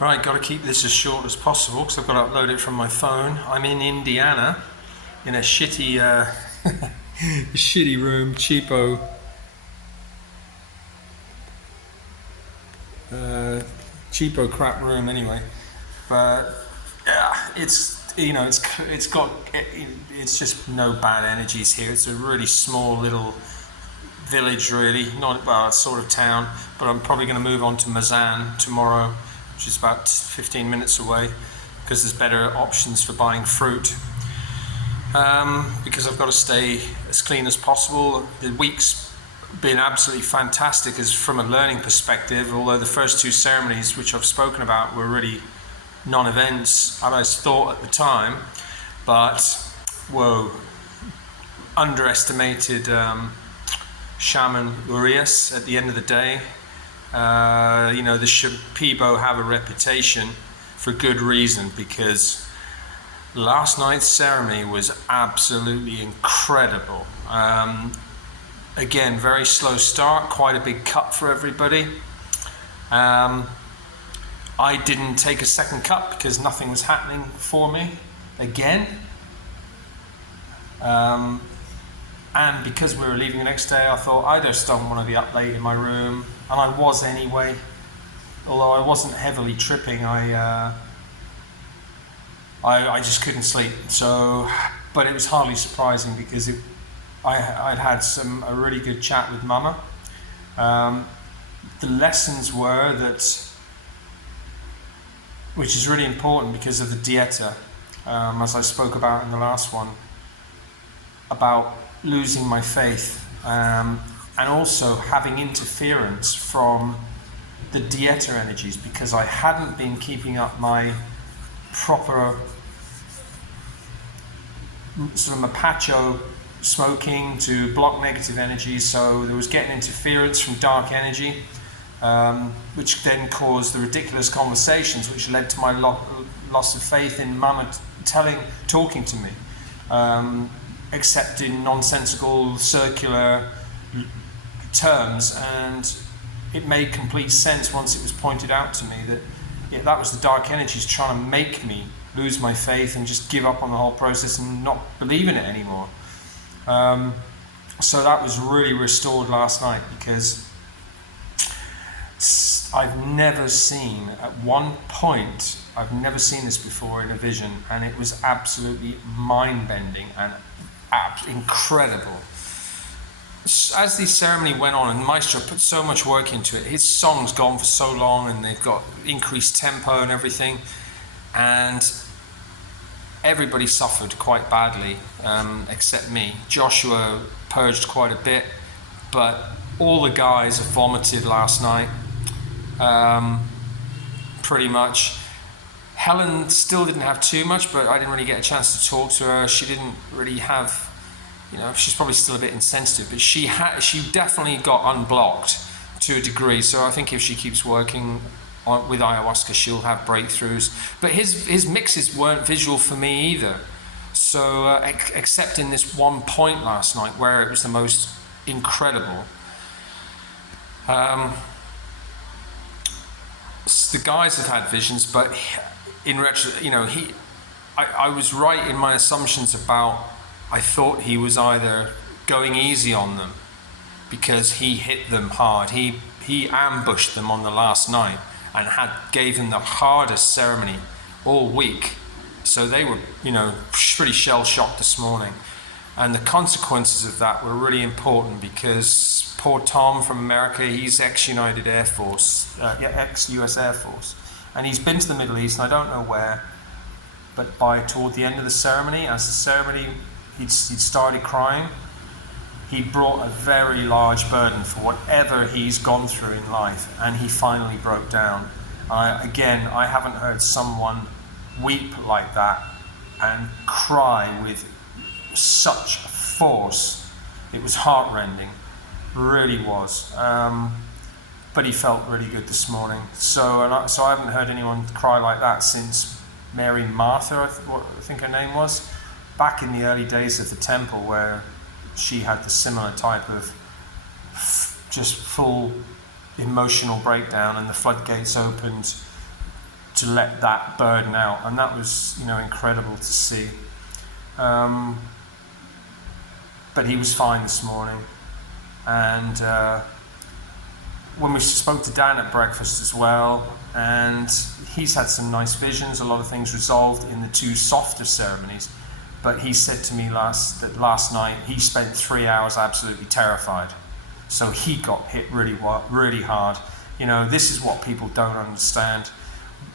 Right, got to keep this as short as possible because I've got to upload it from my phone. I'm in Indiana, in a shitty, shitty room, cheapo crap room anyway. But yeah, it's just no bad energies here. It's a really small little village, really, not well, it's sort of town. But I'm probably going to move on to Mazan tomorrow, which is about 15 minutes away, because there's better options for buying fruit. Because I've got to stay as clean as possible. The week's been absolutely fantastic as from a learning perspective, although the first two ceremonies, which I've spoken about, were really non-events, as I thought at the time, but underestimated shaman Urias at the end of the day. The Shipibo have a reputation for good reason, because last night's ceremony was absolutely incredible. Again, very slow start, quite a big cup for everybody. I didn't take a second cup because nothing was happening for me again. And because we were leaving the next day, I thought I just don't want to be up late in my room, and I was anyway. Although I wasn't heavily tripping, I just couldn't sleep. So, but it was hardly surprising because I'd had a really good chat with Mama. The lessons were that, which is really important because of the dieta, as I spoke about in the last one, about losing my faith, and also having interference from the dieta energies, because I hadn't been keeping up my proper sort of mapacho smoking to block negative energies. So there was getting interference from dark energy, which then caused the ridiculous conversations, which led to my loss of faith in Mama talking to me, accepting nonsensical circular terms. And it made complete sense once it was pointed out to me that that was the dark energies trying to make me lose my faith and just give up on the whole process and not believe in it anymore. So that was really restored last night, because I've never seen this before in a vision, and it was absolutely mind-bending and incredible. As the ceremony went on, and Maestro put so much work into it, his song's gone for so long and they've got increased tempo and everything, and everybody suffered quite badly, except me. Joshua purged quite a bit, but all the guys have vomited last night, pretty much. Helen still didn't have too much, but I didn't really get a chance to talk to her. She didn't really have, she's probably still a bit insensitive, but she definitely got unblocked to a degree. So I think if she keeps working with ayahuasca, she'll have breakthroughs. But his mixes weren't visual for me either. So except in this one point last night where it was the most incredible. The guys have had visions, but in retro, I was right in my assumptions about. I thought he was either going easy on them because he hit them hard. He ambushed them on the last night and gave them the hardest ceremony all week. So they were, pretty shell-shocked this morning. And the consequences of that were really important, because poor Tom from America, he's ex-United Air Force, ex-US Air Force. And he's been to the Middle East, and I don't know where, but toward the end of the ceremony, he'd started crying. He brought a very large burden for whatever he's gone through in life, and he finally broke down. I haven't heard someone weep like that and cry with such force. It was heartrending, really was. But he felt really good this morning. So I haven't heard anyone cry like that since Mary Martha, I think her name was, back in the early days of the temple, where she had the similar type of just full emotional breakdown and the floodgates opened to let that burden out, and that was, incredible to see. But he was fine this morning, and when we spoke to Dan at breakfast as well, and he's had some nice visions, a lot of things resolved in the 2 softer ceremonies, but he said to me last night he spent 3 hours absolutely terrified, so he got hit really hard. This is what people don't understand.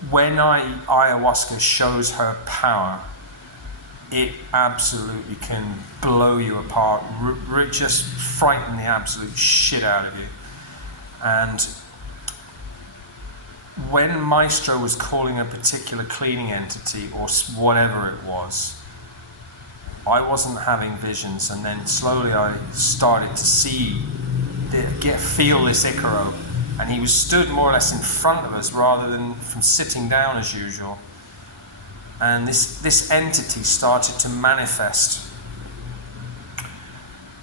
When ayahuasca shows her power, it absolutely can blow you apart, just frighten the absolute shit out of you. And when Maestro was calling a particular cleaning entity or whatever it was, I wasn't having visions, and then slowly I started to feel this Icaro, and he was stood more or less in front of us rather than from sitting down as usual. And this entity started to manifest,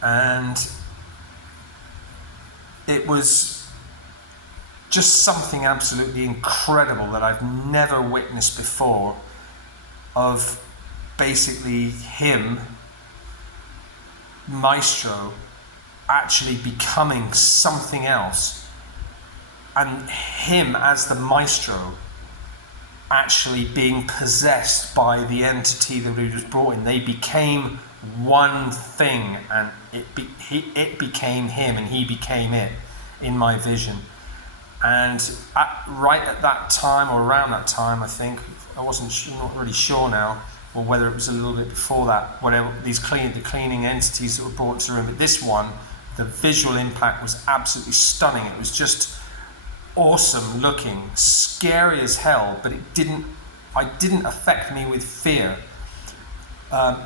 and it was just something absolutely incredible that I've never witnessed before, of basically him, Maestro, actually becoming something else, and him as the Maestro actually being possessed by the entity that he was brought in. They became one thing, and it became him and he became it in my vision. And right at that time, or around that time, I think, not really sure now, or whether it was a little bit before that, whatever, the cleaning entities that were brought to the room, but this one, the visual impact was absolutely stunning. It was just awesome looking, scary as hell, but it didn't affect me with fear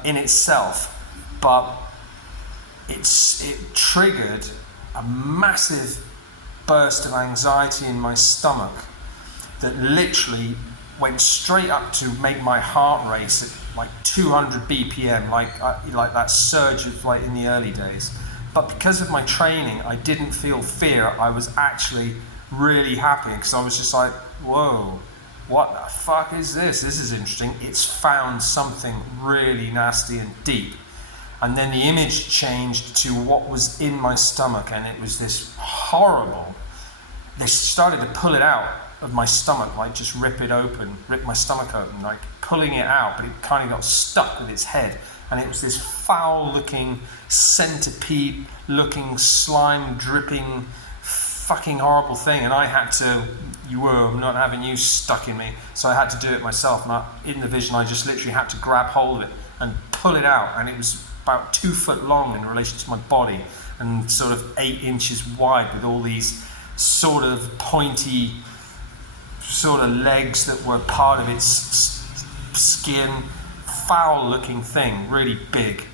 in itself, but it triggered a massive burst of anxiety in my stomach that literally went straight up to make my heart race at like 200 BPM, like that surge of like in the early days. But because of my training, I didn't feel fear. I was actually really happy, because I was just like, whoa, what the fuck is this? This is interesting. It's found something really nasty and deep. And then the image changed to what was in my stomach, and it was this horrible. They started to pull it out of my stomach, like just rip my stomach open, like pulling it out, but it kind of got stuck with its head. And it was this foul-looking, centipede-looking, slime-dripping, fucking horrible thing. And I had to, I'm not having you stuck in me, so I had to do it myself. And in the vision, I just literally had to grab hold of it and pull it out. And it was about 2 foot long in relation to my body, and sort of 8 inches wide, with all these sort of pointy sort of legs that were part of its skin, foul looking thing, really big.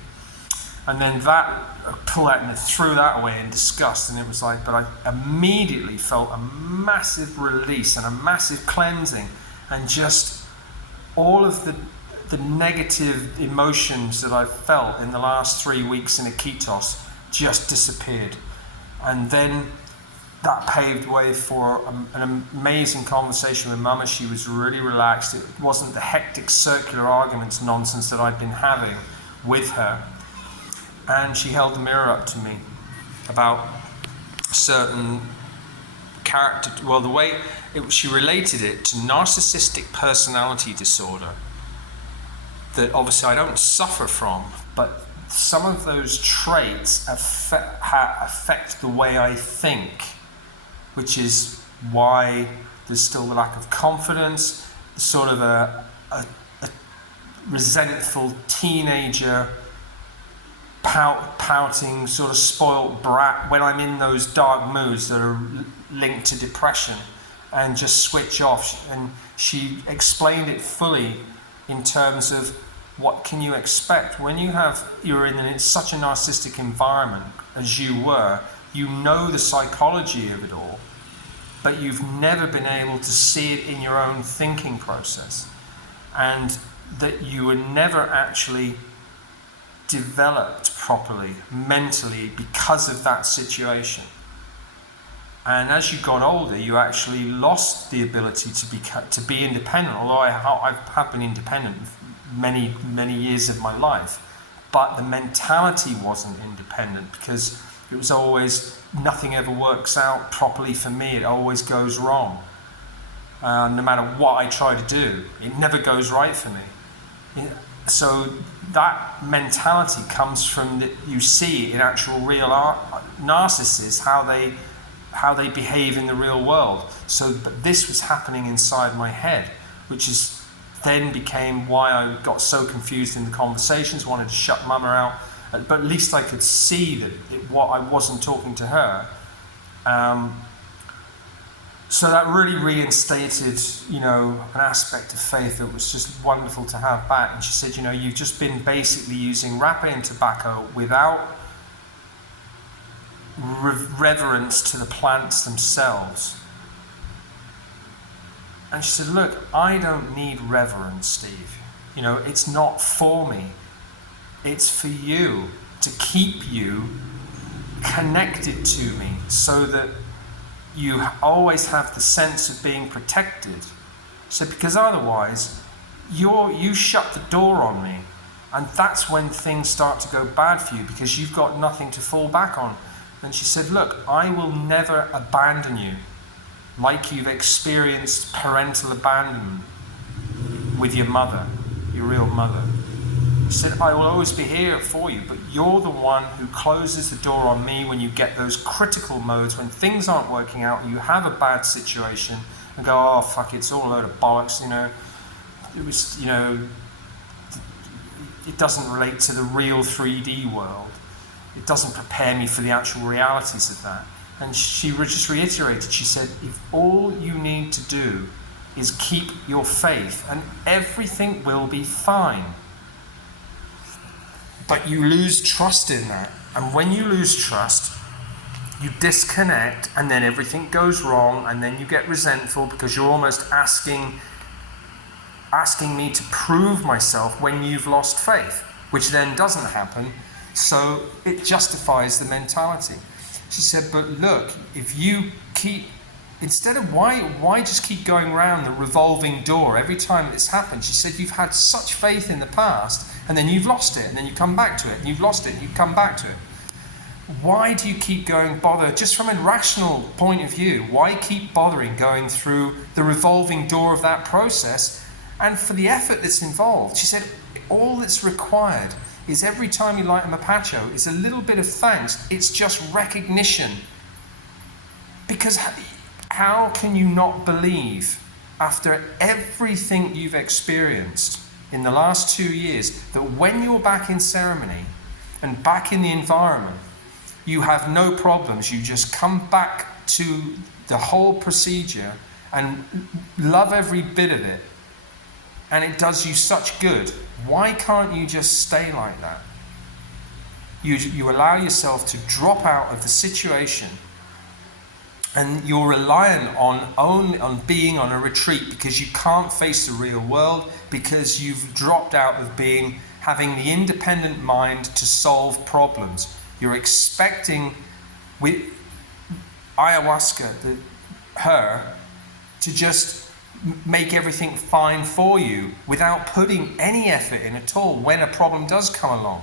And then I pulled that and threw that away in disgust, and it was like, but I immediately felt a massive release and a massive cleansing, and just all of the negative emotions that I've felt in the last 3 weeks in Iquitos just disappeared. And then that paved way for an amazing conversation with Mama. She was really relaxed. It wasn't the hectic circular arguments nonsense that I'd been having with her. And she held the mirror up to me about certain character, well, the way she related it to narcissistic personality disorder that obviously I don't suffer from, but some of those traits affect the way I think, which is why there's still the lack of confidence, sort of a resentful teenager, pouting, sort of spoiled brat when I'm in those dark moods that are linked to depression, and just switch off. And she explained it fully in terms of what can you expect when you're in such a narcissistic environment as you were. You know the psychology of it all, but you've never been able to see it in your own thinking process, and that you were never actually developed properly mentally because of that situation. And as you got older, you actually lost the ability to be independent. Although I have been independent many years of my life, but the mentality wasn't independent, because it was always, nothing ever works out properly for me. It always goes wrong. No matter what I try to do, it never goes right for me. So that mentality comes from that you see in actual real narcissists, how they behave in the real world. So, but this was happening inside my head, which is then became why I got so confused in the conversations, wanted to shut Mama out, but at least I could see that what I wasn't talking to her. So that really reinstated, an aspect of faith that was just wonderful to have back. And she said, you've just been basically using rapé and tobacco without reverence to the plants themselves. And she said, look, I don't need reverence, Steve. It's not for me. It's for you, to keep you connected to me, so that you always have the sense of being protected. So because otherwise, you shut the door on me, and that's when things start to go bad for you, because you've got nothing to fall back on. And she said, look, I will never abandon you like you've experienced parental abandonment with your mother, your real mother. She said, I will always be here for you, but you're the one who closes the door on me when you get those critical modes, when things aren't working out, you have a bad situation, and go, oh, fuck, it's all a load of bollocks, It was, it doesn't relate to the real 3D world. It doesn't prepare me for the actual realities of that. And she just reiterated, she said, if all you need to do is keep your faith, and everything will be fine. But you lose trust in that. And when you lose trust, you disconnect, and then everything goes wrong, and then you get resentful because you're almost asking me to prove myself when you've lost faith, which then doesn't happen. So it justifies the mentality. She said, but look, if you keep, instead of why just keep going around the revolving door every time this happens? She said, you've had such faith in the past, and then you've lost it, and then you come back to it, and you've lost it, and you come back to it. Why do you keep bother, just from a rational point of view, why keep bothering going through the revolving door of that process, and for the effort that's involved? She said, all that's required is every time you light a mapacho is a little bit of thanks. It's just recognition. Because how can you not believe, after everything you've experienced in the last 2 years, that when you're back in ceremony and back in the environment, you have no problems, you just come back to the whole procedure and love every bit of it, and it does you such good? Why can't you just stay like that? You allow yourself to drop out of the situation, and you're reliant on being on a retreat because you can't face the real world, because you've dropped out of having the independent mind to solve problems. You're expecting with ayahuasca her to just make everything fine for you without putting any effort in at all when a problem does come along.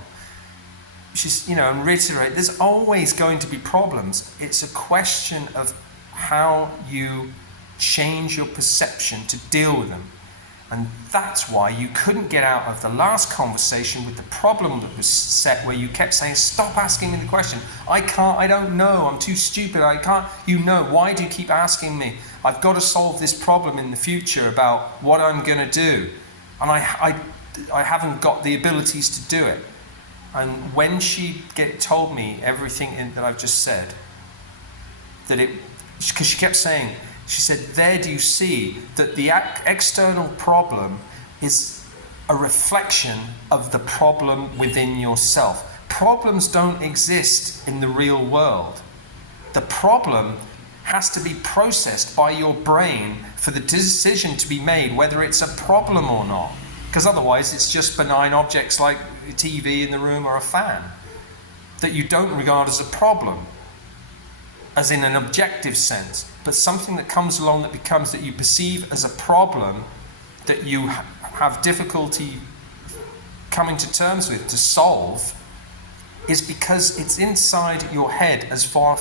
She's, and reiterate, there's always going to be problems. It's a question of how you change your perception to deal with them. And that's why you couldn't get out of the last conversation with the problem that was set, where you kept saying, stop asking me the question. I don't know, I'm too stupid, I can't, why do you keep asking me? I've got to solve this problem in the future about what I'm going to do. And I haven't got the abilities to do it. And when she told me everything that I've just said, because she kept saying, she said, there do you see that the external problem is a reflection of the problem within yourself. Problems don't exist in the real world. The problem has to be processed by your brain for the decision to be made whether it's a problem or not. Because otherwise it's just benign objects like a TV in the room or a fan that you don't regard as a problem. as in an objective sense, but something that comes along that becomes that you perceive as a problem that you have difficulty coming to terms with, to solve, is because it's inside your head as far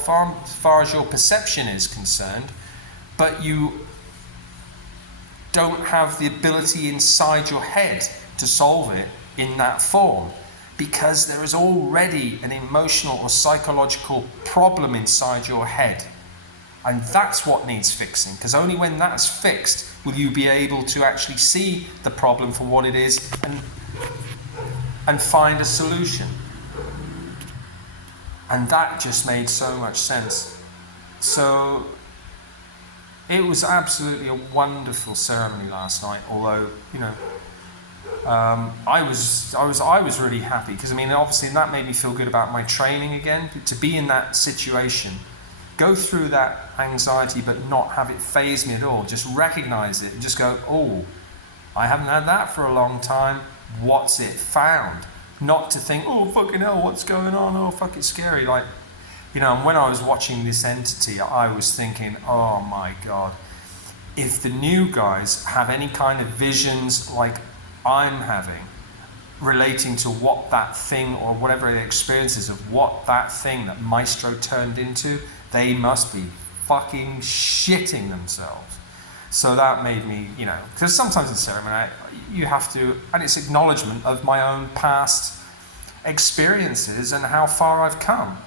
as your perception is concerned, but you don't have the ability inside your head to solve it in that form, because there is already an emotional or psychological problem inside your head. And that's what needs fixing, because only when that's fixed will you be able to actually see the problem for what it is and find a solution. And that just made so much sense. So it was absolutely a wonderful ceremony last night, although, I was really happy, because obviously that made me feel good about my training again, to be in that situation, go through that anxiety but not have it faze me at all, just recognize it and just go, oh, I haven't had that for a long time, what's it found? Not to think, oh fucking hell, what's going on, oh fuck, it's scary. And when I was watching this entity, I was thinking, oh my God, if the new guys have any kind of visions like I'm having, relating to what that thing or whatever the experience is of what that thing that Maestro turned into, they must be fucking shitting themselves. So that made me, because sometimes in ceremony you have to, and it's acknowledgement of my own past experiences and how far I've come.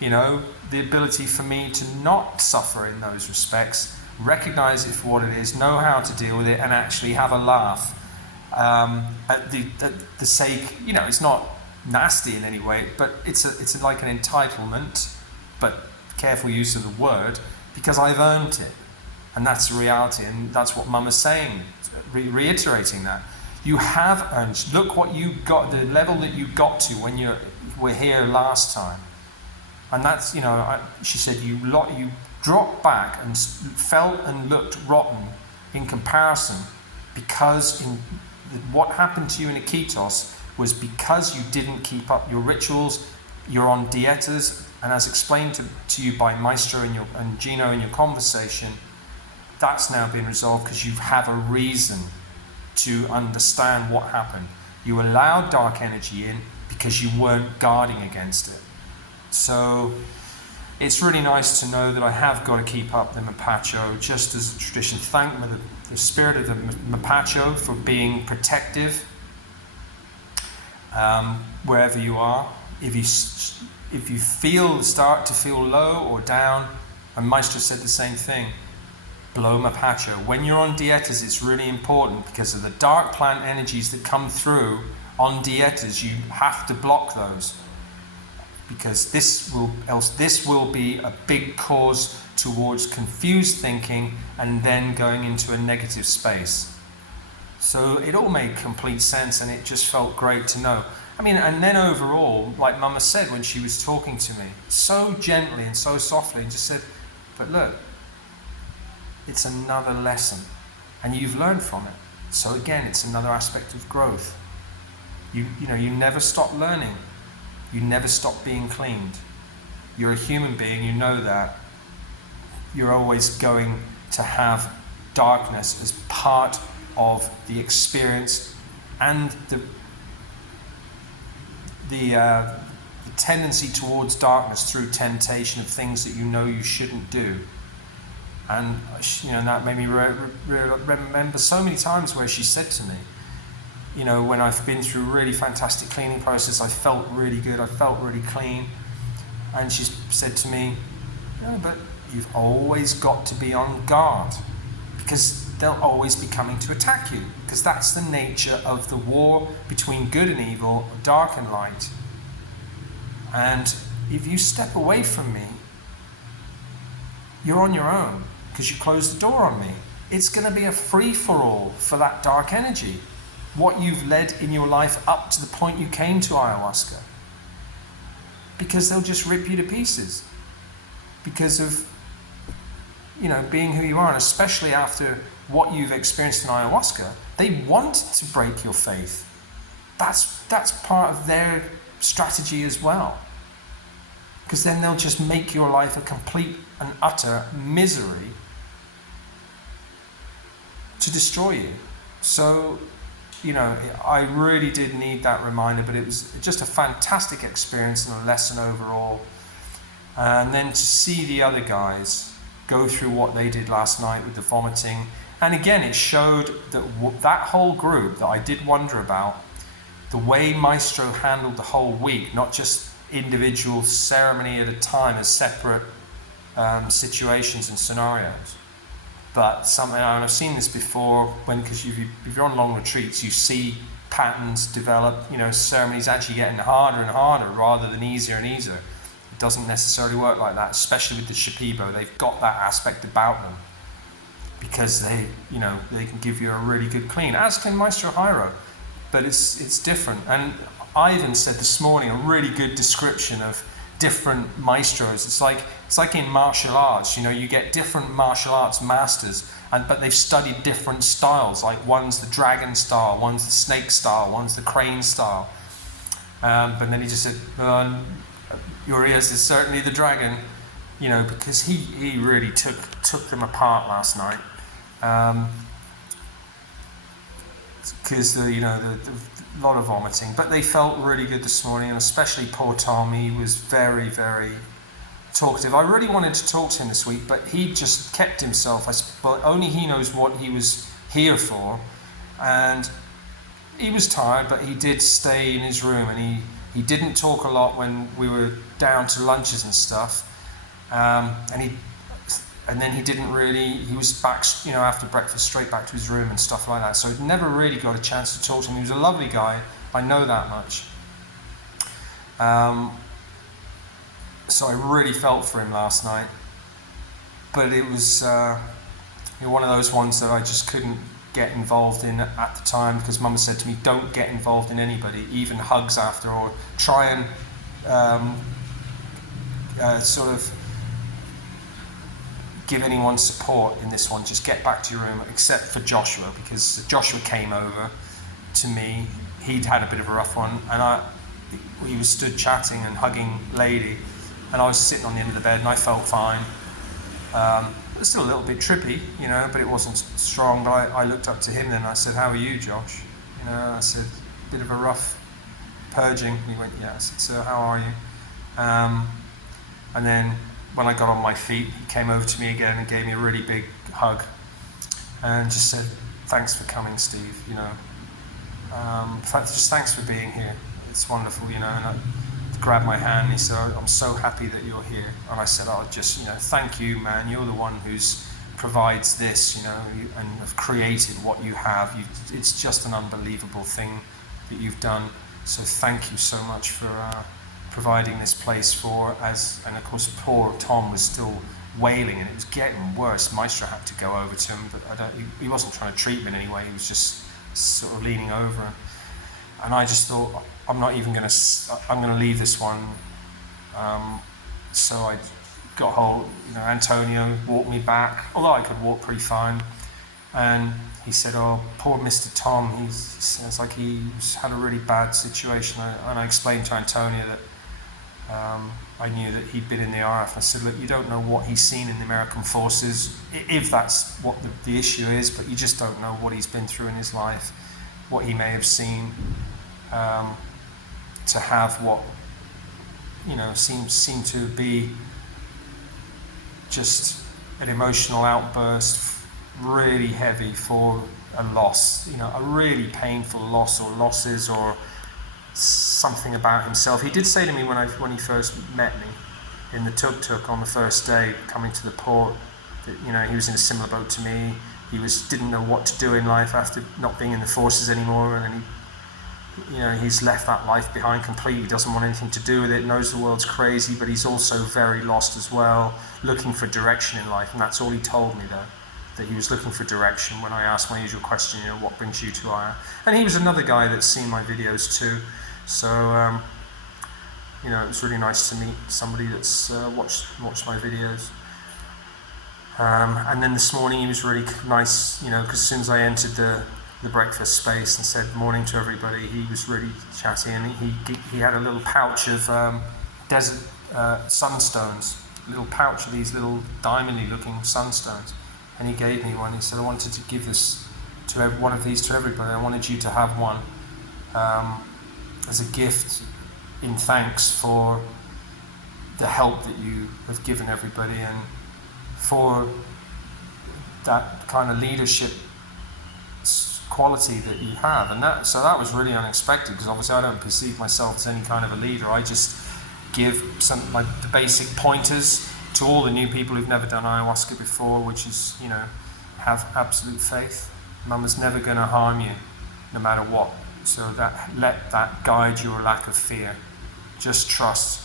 The ability for me to not suffer in those respects, recognize it for what it is, know how to deal with it, and actually have a laugh at the sake. It's not nasty in any way, but it's like an entitlement, but careful use of the word, because I've earned it. And that's the reality, and that's what Mum is saying, reiterating that. You have earned, look what you got, the level that you got to when you were here last time. And that's, she said, you dropped back and felt and looked rotten in comparison, because what happened to you in Iquitos was because you didn't keep up your rituals, you're on dietas, and as explained to you by Maestro and Gino in your conversation, that's now been resolved because you have a reason to understand what happened. You allowed dark energy in because you weren't guarding against it. So it's really nice to know that I have got to keep up the Mapacho just as a tradition. Thank the spirit of the Mapacho for being protective wherever you are. If you start to feel low or down, and Maestro said the same thing, blow Mapacho. When you're on dietas, it's really important because of the dark plant energies that come through on dietas. You have to block those, because this will be a big cause towards confused thinking and then going into a negative space. So it all made complete sense, and it just felt great to know. And then overall, like Mama said when she was talking to me, so gently and so softly, just said, but look, it's another lesson, and you've learned from it. So again, it's another aspect of growth. You never stop learning. You never stop being cleaned. You're a human being, you know that. You're always going to have darkness as part of the experience, and the tendency towards darkness through temptation of things that you shouldn't do. And that made me remember so many times where she said to me, when I've been through a really fantastic cleaning process, I felt really good, I felt really clean, and she said to me, but you've always got to be on guard, because they'll always be coming to attack you, because that's the nature of the war between good and evil, dark and light. And if you step away from me, you're on your own, because you closed the door on me. It's going to be a free-for-all for that dark energy, what you've led in your life up to the point you came to ayahuasca, because they'll just rip you to pieces because of being who you are. And especially after what you've experienced in ayahuasca, they want to break your faith. That's part of their strategy as well, because then they'll just make your life a complete and utter misery to destroy you. So, I really did need that reminder, but it was just a fantastic experience and a lesson overall. And then to see the other guys go through what they did last night with the vomiting, and again it showed that that whole group that I did wonder about, the way Maestro handled the whole week, not just individual ceremony at a time as separate situations and scenarios, but something, and I've seen this before, because if you're on long retreats, you see patterns develop, ceremonies actually getting harder and harder rather than easier and easier. It doesn't necessarily work like that, especially with the Shipibo. They've got that aspect about them because they can give you a really good clean, as can Maestro Jairo, but it's different. And Ivan said this morning a really good description of different maestros. It's like in martial arts, you get different martial arts masters, but they've studied different styles. Like one's the dragon style, one's the snake style, one's the crane style. But then he just said, Urias is certainly the dragon, because he really took them apart last night. Because a lot of vomiting, but they felt really good this morning, and especially poor Tom. He was very, very talkative. I really wanted to talk to him this week, but he just kept himself. Only he knows what he was here for, and he was tired, but he did stay in his room, and he didn't talk a lot when we were down to lunches and stuff, and then he was back, after breakfast, straight back to his room and stuff like that. So he never really got a chance to talk to him. He was a lovely guy, I know that much. So I really felt for him last night. But it was one of those ones that I just couldn't get involved in at the time, because Mum said to me, don't get involved in anybody, even hugs after, or try and sort of give anyone support in this one. Just get back to your room, except for Joshua, because Joshua came over to me. He'd had a bit of a rough one, and he was stood chatting and hugging Lady, and I was sitting on the end of the bed, and I felt fine. It was still a little bit trippy, but it wasn't strong. But I looked up to him then, and I said, how are you, Josh? I said, bit of a rough purging. He went, yeah. I said, so how are you? And then when I got on my feet, he came over to me again and gave me a really big hug and just said, thanks for coming, Steve, just thanks for being here. It's wonderful, and I grabbed my hand and he said, I'm so happy that you're here. And I said, thank you, man. You're the one who's provides this, and have created what you have. It's just an unbelievable thing that you've done. So thank you so much for providing this place and of course poor Tom was still wailing, and it was getting worse. Maestro had to go over to him, but he wasn't trying to treat him in any way. He was just sort of leaning over, and I just thought, I'm going to leave this one. So I got hold, Antonio walked me back, although I could walk pretty fine, and he said, oh, poor Mr. Tom, he sounds like he's had a really bad situation. And I explained to Antonio that I knew that he'd been in the RF. I said, look, you don't know what he's seen in the American forces, if that's what the issue is, but you just don't know what he's been through in his life, what he may have seen, to have what, seemed to be just an emotional outburst, really heavy for a loss, a really painful loss or losses or something about himself. He did say to me when he first met me in the tuk-tuk on the first day coming to the port that he was in a similar boat to me. He didn't know what to do in life after not being in the forces anymore, and he's left that life behind completely. He doesn't want anything to do with it, knows the world's crazy, but he's also very lost as well, looking for direction in life. And that's all he told me, though, that he was looking for direction when I asked my usual question, what brings you to Aya? And he was another guy that's seen my videos too. So, it was really nice to meet somebody that's watched my videos. And then this morning he was really nice, because as soon as I entered the breakfast space and said morning to everybody, he was really chatty, and he had a little pouch of desert sunstones, a little pouch of these little diamondy looking sunstones. And he gave me one. He said, I wanted to give this to one of these to everybody. I wanted you to have one as a gift in thanks for the help that you have given everybody and for that kind of leadership quality that you have. And that was really unexpected, because obviously I don't perceive myself as any kind of a leader. I just give the basic pointers to all the new people who've never done ayahuasca before, which is, have absolute faith. Mama's never going to harm you, no matter what. So let that guide your lack of fear. Just trust.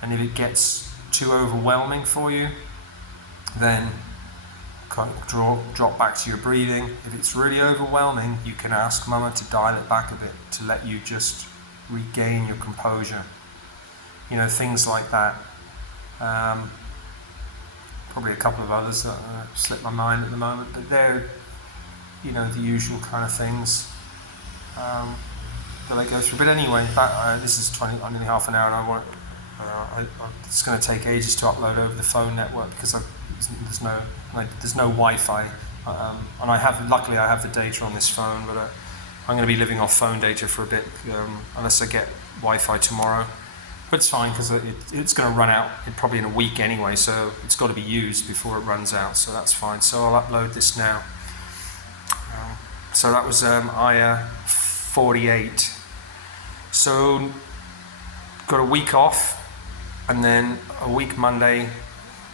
And if it gets too overwhelming for you, then kind of drop back to your breathing. If it's really overwhelming, you can ask Mama to dial it back a bit, to let you just regain your composure. Things like that. Probably a couple of others that slip my mind at the moment, but they're, the usual kind of things that I go through. But anyway, this is only half an hour, and it's going to take ages to upload over the phone network, because there's no Wi-Fi, and luckily I have the data on this phone, but I'm going to be living off phone data for a bit, unless I get Wi-Fi tomorrow. But it's fine, because it's going to run out probably in a week anyway, so it's got to be used before it runs out, so that's fine. So I'll upload this now. So that was Ayah 48. So got a week off, and then a week Monday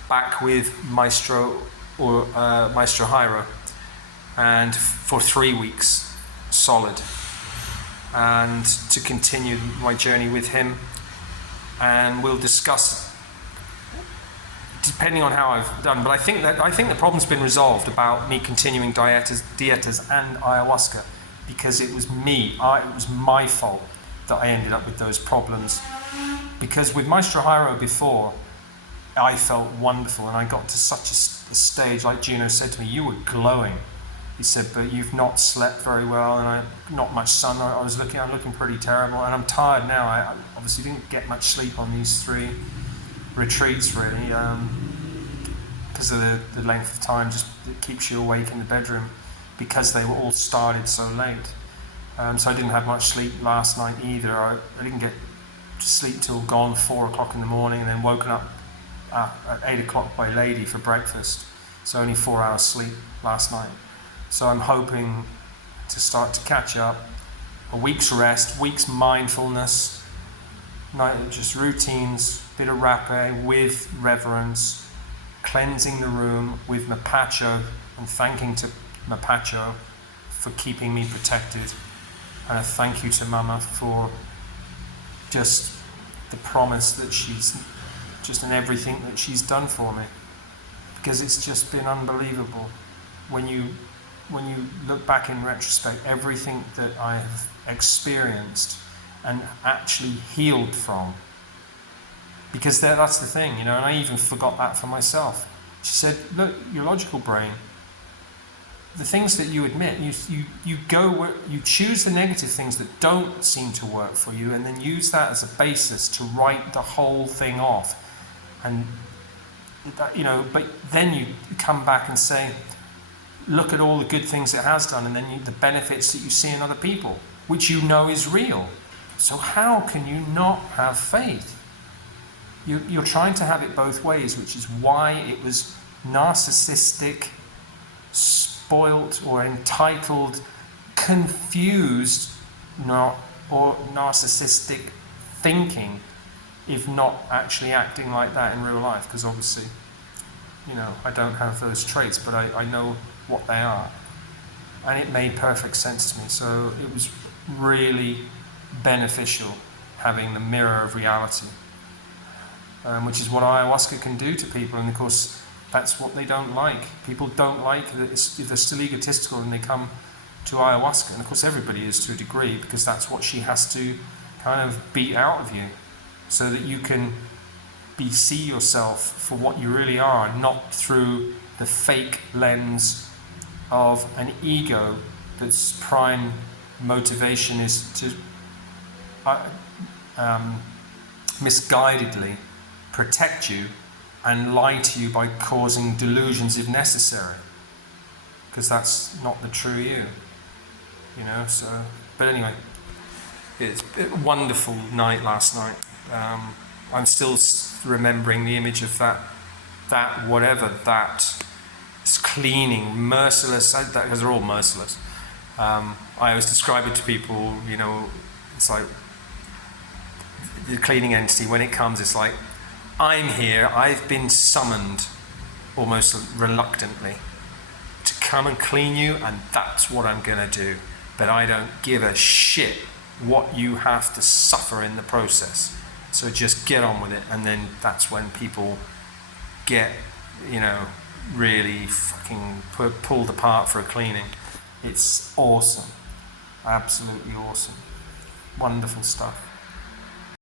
back with Maestro Jairo, and for 3 weeks solid, and to continue my journey with him. And we'll discuss, depending on how I've done, but I think the problem's been resolved about me continuing dietas and ayahuasca, because it was it was my fault that I ended up with those problems. Because with Maestro Jairo before, I felt wonderful, and I got to such a stage, like Gino said to me, you were glowing. He said, but you've not slept very well, and not much sun. I'm looking pretty terrible, and I'm tired now. I obviously didn't get much sleep on these 3 retreats, really, because of the length of time. Just it keeps you awake in the bedroom, because they were all started so late. So I didn't have much sleep last night either. I didn't get to sleep till gone 4 o'clock in the morning, and then woken up at 8 o'clock by Lady for breakfast. So only 4 hours sleep last night. So I'm hoping to start to catch up. A week's rest, week's mindfulness, just routines, bit of rapé with reverence, cleansing the room with Mapacho, and thanking to Mapacho for keeping me protected. And a thank you to Mama for just the promise that she's just in everything that she's done for me. Because it's just been unbelievable. When you look back in retrospect, everything that I have experienced and actually healed from, because that's the thing, and I even forgot that for myself. She said, look, your logical brain, the things that you admit, you choose the negative things that don't seem to work for you, and then use that as a basis to write the whole thing off. And but then you come back and say, look at all the good things it has done, and then the benefits that you see in other people, which is real. So how can you not have faith? You're trying to have it both ways, which is why it was narcissistic, spoilt or entitled, confused, or narcissistic thinking, if not actually acting like that in real life. Because obviously, I don't have those traits, but I know what they are, and it made perfect sense to me. So it was really beneficial having the mirror of reality, which is what ayahuasca can do to people. And of course, that's what they don't like. People don't like that if they're still egotistical and they come to ayahuasca. And of course, everybody is to a degree, because that's what she has to kind of beat out of you, so that you can see yourself for what you really are, not through the fake lens of an ego that's prime motivation is to misguidedly protect you and lie to you by causing delusions if necessary, because that's not the true you, you know. So, but anyway, it's a wonderful night last night. I'm still remembering the image of that cleaning, merciless, because they're all merciless. I always describe it to people, you know, it's like the cleaning entity, when it comes, it's like, I'm here, I've been summoned, almost reluctantly, to come and clean you, and that's what I'm going to do. But I don't give a shit what you have to suffer in the process. So just get on with it. And then that's when people get, you know, really fucking pulled apart for a cleaning. It's awesome. Absolutely awesome. Wonderful stuff.